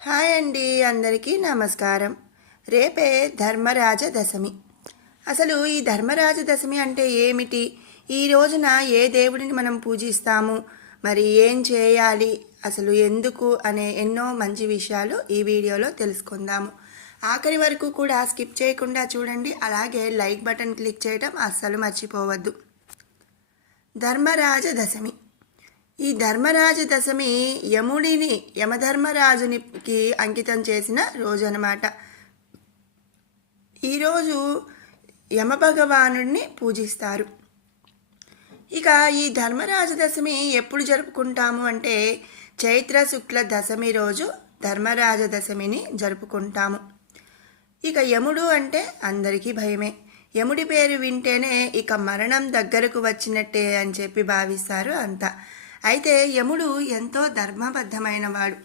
Hi అండి, అందరికీ నమస్కారం. రేపే ధర్మరాజ దశమి. అసలు ఈ ధర్మరాజ దశమి అంటే ఏమిటి? ఈ రోజున ఏ దేవుడిని మనం పూజిస్తాము, మరి ఏం చేయాలి, అసలు ఎందుకు అనే ఎన్నో మంచి విషయాలు ఈ వీడియోలో తెలుసుకుందాము. ఆఖరి వరకు కూడా స్కిప్ చేయకుండా చూడండి. అలాగే లైక్ బటన్ క్లిక్ చేయడం అస్సలు మర్చిపోవద్దు. ధర్మరాజ దశమి. ఈ ధర్మరాజ దశమి యముడిని యమధర్మరాజునికి అంకితం చేసిన రోజు అన్నమాట. ఈరోజు యమభగవానుడిని పూజిస్తారు. ఇక ఈ ధర్మరాజ దశమి ఎప్పుడు జరుపుకుంటాము అంటే చైత్ర శుక్ల దశమి రోజు ధర్మరాజ దశమిని జరుపుకుంటాము. ఇక యముడు అంటే అందరికీ భయమే. యముడి పేరు వింటేనే ఇక మరణం దగ్గరకు వచ్చినట్టే అని చెప్పి భావిస్తారు అంతా. అయితే యముడు ఎంతో ధర్మబద్ధమైన వాడు.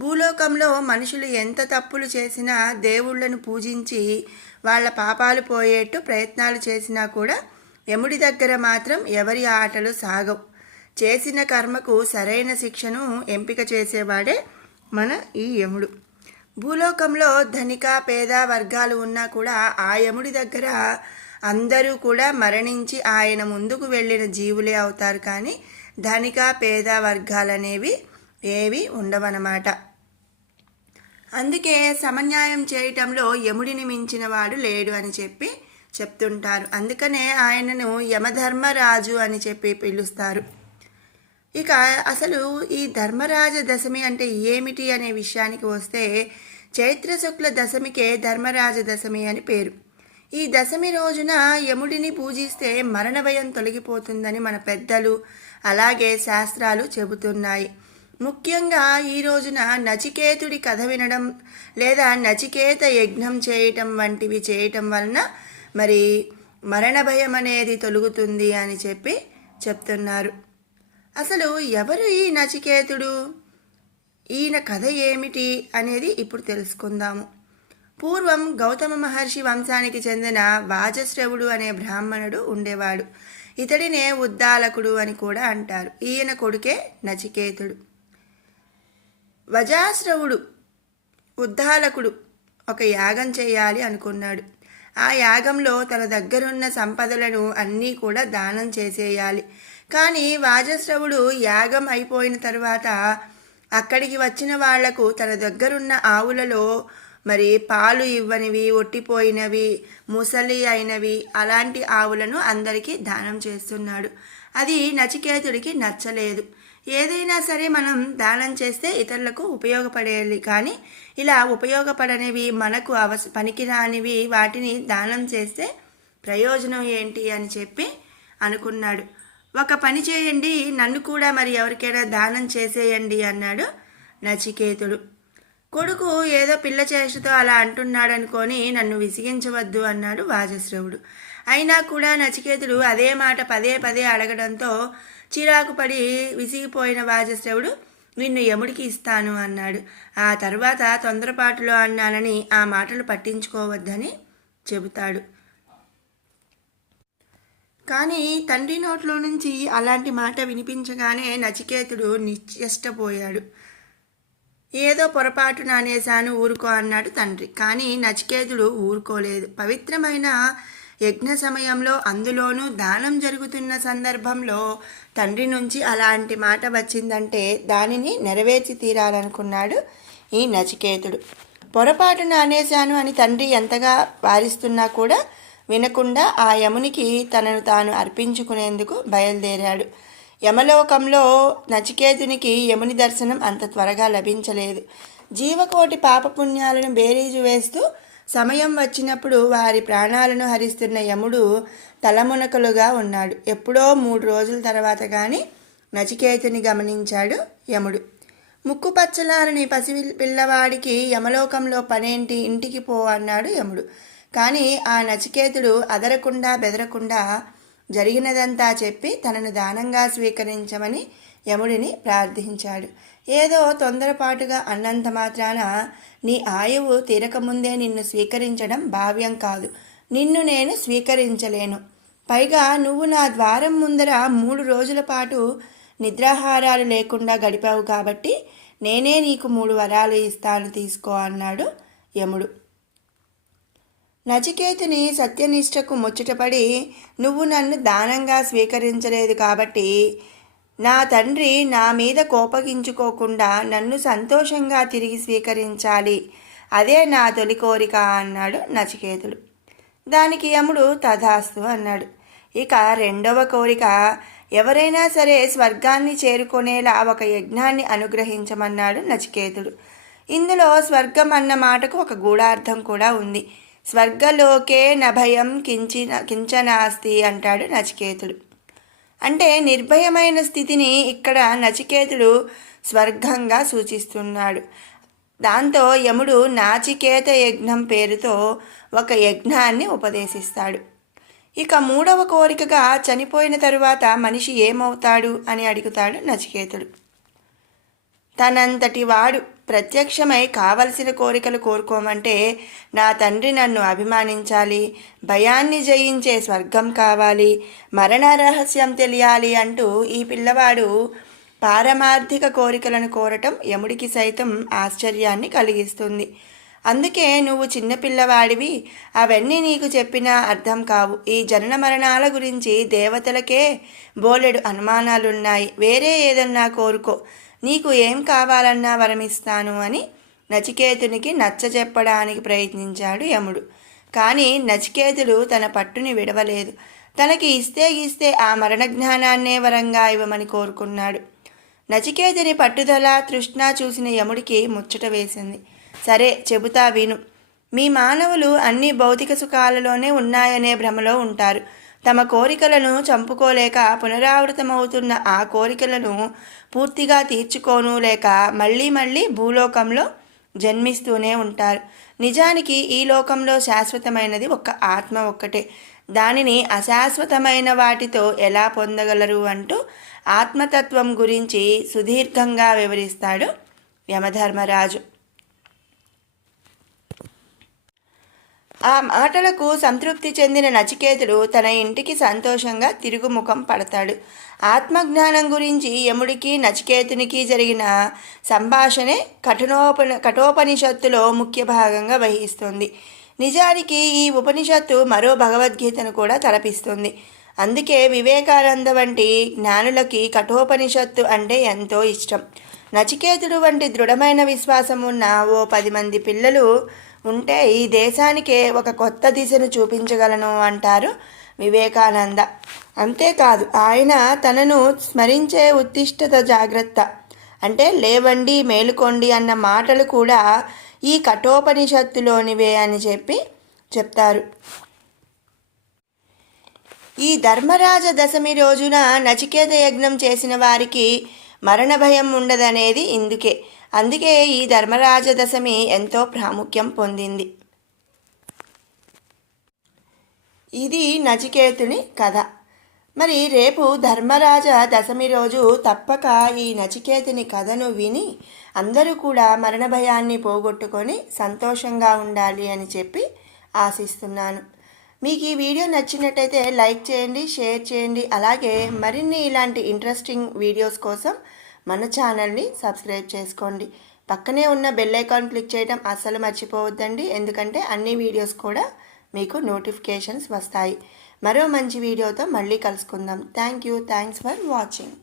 భూలోకంలో మనుషులు ఎంత తప్పులు చేసినా, దేవుళ్లను పూజించి వాళ్ళ పాపాలు పోయేట్టు ప్రయత్నాలు చేసినా కూడా యముడి దగ్గర మాత్రం ఎవరి ఆటలు సాగవు. చేసిన కర్మకు సరైన శిక్షను ఎంపిక చేసేవాడే మన ఈ యముడు. భూలోకంలో ధనిక పేద వర్గాలు ఉన్నా కూడా ఆ యముడి దగ్గర అందరూ కూడా మరణించి ఆయన ముందుకు వెళ్ళిన జీవులే అవుతారు. కానీ ధనిక పేద వర్గాలనేవి ఏవి ఉండవన్నమాట. అందుకే సమన్యాయం చేయటంలో యముడిని మించిన వాడు లేడు అని చెప్పి చెప్తుంటారు. అందుకనే ఆయనను యమధర్మరాజు అని చెప్పి పిలుస్తారు. ఇక అసలు ఈ ధర్మరాజ దశమి అంటే ఏమిటి అనే విషయానికి వస్తే చైత్ర శుక్ల దశమికే ధర్మరాజ దశమి అని పేరు. ఈ దశమి రోజున యముడిని పూజిస్తే మరణ భయం తొలగిపోతుందని మన పెద్దలు అలాగే శాస్త్రాలు చెబుతున్నాయి. ముఖ్యంగా ఈ రోజున నచికేతుడి కథ వినడం లేదా నచికేత యజ్ఞం చేయటం వంటివి చేయటం వలన మరి మరణ భయం అనేది తొలగుతుంది అని చెప్పి చెప్తున్నారు. అసలు ఎవరు ఈ నచికేతుడు, ఈయన కథ ఏమిటి అనేది ఇప్పుడు తెలుసుకుందాము. పూర్వం గౌతమ మహర్షి వంశానికి చెందిన వాజశ్రవుడు అనే బ్రాహ్మణుడు ఉండేవాడు. ఇతడినే ఉద్దాలకుడు అని కూడా అంటారు. ఈయన కొడుకే నచికేతుడు. వజాశ్రవుడు ఉద్దాలకుడు ఒక యాగం చేయాలి అనుకున్నాడు. ఆ యాగంలో తన దగ్గరున్న సంపదలను అన్నీ కూడా దానం చేసేయాలి. కానీ వాజశ్రవుడు యాగం అయిపోయిన తర్వాత అక్కడికి వచ్చిన వాళ్లకు తన దగ్గరున్న ఆవులలో మరి పాలు ఇవ్వనివి, ఒట్టిపోయినవి, ముసలి అయినవి అలాంటి ఆవులను అందరికీ దానం చేస్తున్నాడు. అది నచికేతుడికి నచ్చలేదు. ఏదైనా సరే మనం దానం చేస్తే ఇతరులకు ఉపయోగపడేది, కానీ ఇలా ఉపయోగపడనివి, మనకు పనికిరానివి వాటిని దానం చేస్తే ప్రయోజనం ఏంటి అని చెప్పి అనుకున్నాడు. ఒక పని చేయండి, నన్ను కూడా మరి ఎవరికైనా దానం చేసేయండి అన్నాడు నచికేతుడు. కొడుకు ఏదో పిల్ల చేష్టతో అలా అంటున్నాడనుకొని నన్ను విసిగించవద్దు అన్నాడు వాజశ్రవుడు. అయినా కూడా నచికేతుడు అదే మాట పదే పదే అడగడంతో చిరాకు పడి విసిగిపోయిన వాజశ్రవుడు నిన్ను యముడికి ఇస్తాను అన్నాడు. ఆ తర్వాత తొందరపాటులో అన్నానని ఆ మాటలు పట్టించుకోవద్దని చెబుతాడు. కానీ తండ్రి నోట్లో నుంచి అలాంటి మాట వినిపించగానే నచికేతుడు నిశ్చేష్టపోయాడు. ఏదో పొరపాటున అనేశాను, ఊరుకో అన్నాడు తండ్రి. కానీ నచికేతుడు ఊరుకోలేదు. పవిత్రమైన యజ్ఞ సమయంలో, అందులోనూ దానం జరుగుతున్న సందర్భంలో తండ్రి నుంచి అలాంటి మాట వచ్చిందంటే దానిని నెరవేర్చి తీరాలనుకున్నాడు ఈ నచికేతుడు. పొరపాటున అనేశాను అని తండ్రి ఎంతగా వారిస్తున్నా కూడా వినకుండా ఆ యమునికి తనను తాను అర్పించుకునేందుకు బయలుదేరాడు. యమలోకంలో నచికేతునికి యముని దర్శనం అంత త్వరగా లభించలేదు. జీవకోటి పాపపుణ్యాలను బేరీజు వేస్తూ సమయం వచ్చినప్పుడు వారి ప్రాణాలను హరిస్తున్న యముడు తలమునకలుగా ఉన్నాడు. ఎప్పుడో 3 రోజుల తర్వాత కానీ నచికేతుని గమనించాడు యముడు. ముక్కు పచ్చలారని పసి పిల్లవాడికి యమలోకంలో పనేంటి, ఇంటికి పో అన్నాడు యముడు. కానీ ఆ నచికేతుడు అదరకుండా బెదరకుండా జరిగినదంతా చెప్పి తనను దానంగా స్వీకరించమని యముడిని ప్రార్థించాడు. ఏదో తొందరపాటుగా అన్నంత మాత్రాన నీ ఆయువు తీరకముందే నిన్ను స్వీకరించడం భావ్యం కాదు. నిన్ను నేను స్వీకరించలేను. పైగా నువ్వు నా ద్వారం ముందర 3 రోజుల పాటు నిద్రాహారాలు లేకుండా గడిపావు కాబట్టి నేనే నీకు 3 వరాలు ఇస్తాను తీసుకో అన్నాడు యముడు. నచికేతుని సత్యనిష్టకు ముచ్చటపడి, నువ్వు నన్ను దానంగా స్వీకరించలేదు కాబట్టి నా తండ్రి నా మీద కోపగించుకోకుండా నన్ను సంతోషంగా తిరిగి స్వీకరించాలి, అదే నా తొలి కోరిక అన్నాడు నచికేతుడు. దానికి యముడు తథాస్తు అన్నాడు. ఇక రెండవ కోరిక, ఎవరైనా సరే స్వర్గాన్ని చేరుకునేలా ఒక యజ్ఞాన్ని అనుగ్రహించమన్నాడు నచికేతుడు. ఇందులో స్వర్గం అన్న మాటకు ఒక గూఢార్థం కూడా ఉంది. స్వర్గలోకే నభయం కించనాస్తి అంటాడు నచికేతుడు. అంటే నిర్భయమైన స్థితిని ఇక్కడ నచికేతుడు స్వర్గంగా సూచిస్తున్నాడు. దాంతో యముడు నాచికేత యజ్ఞం పేరుతో ఒక యజ్ఞాన్ని ఉపదేశిస్తాడు. ఇక మూడవ కోరికగా, చనిపోయిన తరువాత మనిషి ఏమవుతాడు అని అడుగుతాడు నచికేతుడు. తనంతటి వాడు ప్రత్యక్షమై కావలసిన కోరికలు కోరుకోమంటే, నా తండ్రి నన్ను అభిమానించాలి, భయాన్ని జయించే స్వర్గం కావాలి, మరణ రహస్యం తెలియాలి అంటూ ఈ పిల్లవాడు పారమార్థిక కోరికలను కోరటం యముడికి సైతం ఆశ్చర్యాన్ని కలిగిస్తుంది. అందుకే నువ్వు చిన్నపిల్లవాడివి, అవన్నీ నీకు చెప్పినా అర్థం కావు. ఈ జనన మరణాల గురించి దేవతలకే బోలెడు అనుమానాలున్నాయి, వేరే ఏదన్నా కోరుకో, నీకు ఏం కావాలన్నా వరమిస్తాను అని నచికేతునికి నచ్చజెప్పడానికి ప్రయత్నించాడు యముడు. కానీ నచికేతుడు తన పట్టుని విడవలేదు. తనకి ఇస్తే ఆ మరణ జ్ఞానాన్నే వరంగా ఇవ్వమని కోరుకున్నాడు. నచికేతుని పట్టుదల, తృష్ణ చూసిన యముడికి ముచ్చట వేసింది. సరే చెబుతా విను. మీ మానవులు అన్ని భౌతిక సుఖాలలోనే ఉన్నాయనే భ్రమలో ఉంటారు. తమ కోరికలను చంపుకోలేక పునరావృతమవుతున్న ఆ కోరికలను పూర్తిగా తీర్చుకోను లేక మళ్ళీ మళ్ళీ భూలోకంలో జన్మిస్తూనే ఉంటారు. నిజానికి ఈ లోకంలో శాశ్వతమైనది ఒక్క ఆత్మ ఒక్కటే. దానిని అశాశ్వతమైన వాటితో ఎలా పొందగలరు అంటూ ఆత్మతత్వం గురించి సుదీర్ఘంగా వివరిస్తాడు యమధర్మరాజు. ఆ మాటలకు సంతృప్తి చెందిన నచికేతుడు తన ఇంటికి సంతోషంగా తిరుగుముఖం పడతాడు. ఆత్మజ్ఞానం గురించి యముడికి నచికేతునికి జరిగిన సంభాషణే కఠోపనిషత్తులో ముఖ్య భాగంగా వహిస్తుంది. నిజానికి ఈ ఉపనిషత్తు మరో భగవద్గీతను కూడా తలపిస్తుంది. అందుకే వివేకానంద వంటి జ్ఞానులకి కఠోపనిషత్తు అంటే ఎంతో ఇష్టం. నచికేతుడు వంటి దృఢమైన విశ్వాసం ఉన్న ఓ 10 మంది పిల్లలు ఉంటే ఈ దేశానికే ఒక కొత్త దిశను చూపించగలను అంటారు వివేకానంద. అంతేకాదు, ఆయన తనను స్మరించే ఉత్తిష్టత జాగ్రత్త అంటే లేవండి మేలుకోండి అన్న మాటలు కూడా ఈ కఠోపనిషత్తులోనివే అని చెప్తారు. ఈ ధర్మరాజ దశమి రోజున నచికేత యజ్ఞం చేసిన వారికి మరణ భయం ఉండదనేది ఇందుకే. అందుకే ఈ ధర్మరాజ దశమి ఎంతో ప్రాముఖ్యం పొందింది. ఇది నచికేతుని కథ. మరి రేపు ధర్మరాజ దశమి రోజు తప్పక ఈ నచికేతుని కథను విని అందరూ కూడా మరణ భయాన్ని పోగొట్టుకొని సంతోషంగా ఉండాలి అని చెప్పి ఆశిస్తున్నాను. మీకు ఈ వీడియో నచ్చినట్టయితే లైక్ చేయండి, షేర్ చేయండి. అలాగే మరిన్ని ఇలాంటి ఇంట్రెస్టింగ్ వీడియోస్ కోసం మన ఛానల్ని సబ్స్క్రైబ్ చేసుకోండి. పక్కనే ఉన్న బెల్ ఐకాన్ క్లిక్ చేయడం అస్సలు మర్చిపోవద్దండి, ఎందుకంటే అన్ని వీడియోస్ కూడా మీకు నోటిఫికేషన్స్ వస్తాయి. మరో మంచి వీడియోతో మళ్ళీ కలుసుకుందాం. Thanks for watching.